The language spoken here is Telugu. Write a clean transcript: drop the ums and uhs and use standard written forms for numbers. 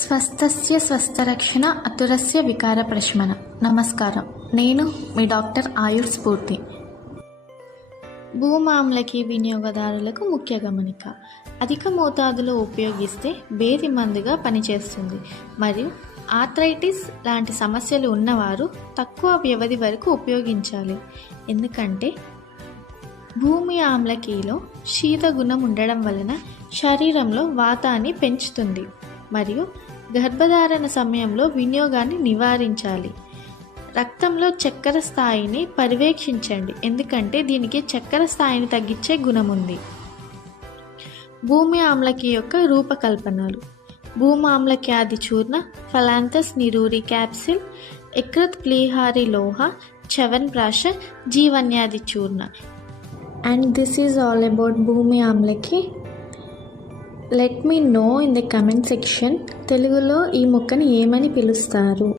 స్వస్థస్య స్వస్థరక్షణ అతురస్య వికార ప్రశమన. నమస్కారం, నేను మీ డాక్టర్ ఆయుర్ స్ఫూర్తి. భూమామ్లకి వినియోగదారులకు ముఖ్య గమనిక: అధిక మోతాదులో ఉపయోగిస్తే బేది మందుగా పనిచేస్తుంది మరియు ఆర్థరైటిస్ లాంటి సమస్యలు ఉన్నవారు తక్కువ వ్యవధి వరకు ఉపయోగించాలి. ఎందుకంటే భూమి ఆమ్లకీలో శీత గుణం ఉండడం వలన శరీరంలో వాతాన్ని పెంచుతుంది మరియు గర్భధారణ సమయంలో వినియోగాన్ని నివారించాలి. రక్తంలో చక్కెర స్థాయిని పర్యవేక్షించండి, ఎందుకంటే దీనికి చక్కెర స్థాయిని తగ్గించే గుణం ఉంది. భూమి ఆమ్లకి యొక్క రూపకల్పనలు: భూమి ఆమ్లక్యాది చూర్ణ, ఫలాంతస్ నిరూరి క్యాప్సిల్, ఎక్రత్ ప్లీహారి లోహ, చవన్ప్రాష, జీవన్యాది చూర్ణ. And this is all about భూమి ఆమ్లకి. Let me know in the comment section, తెలుగులో ఈ మొక్కని ఏమని పిలుస్తారు?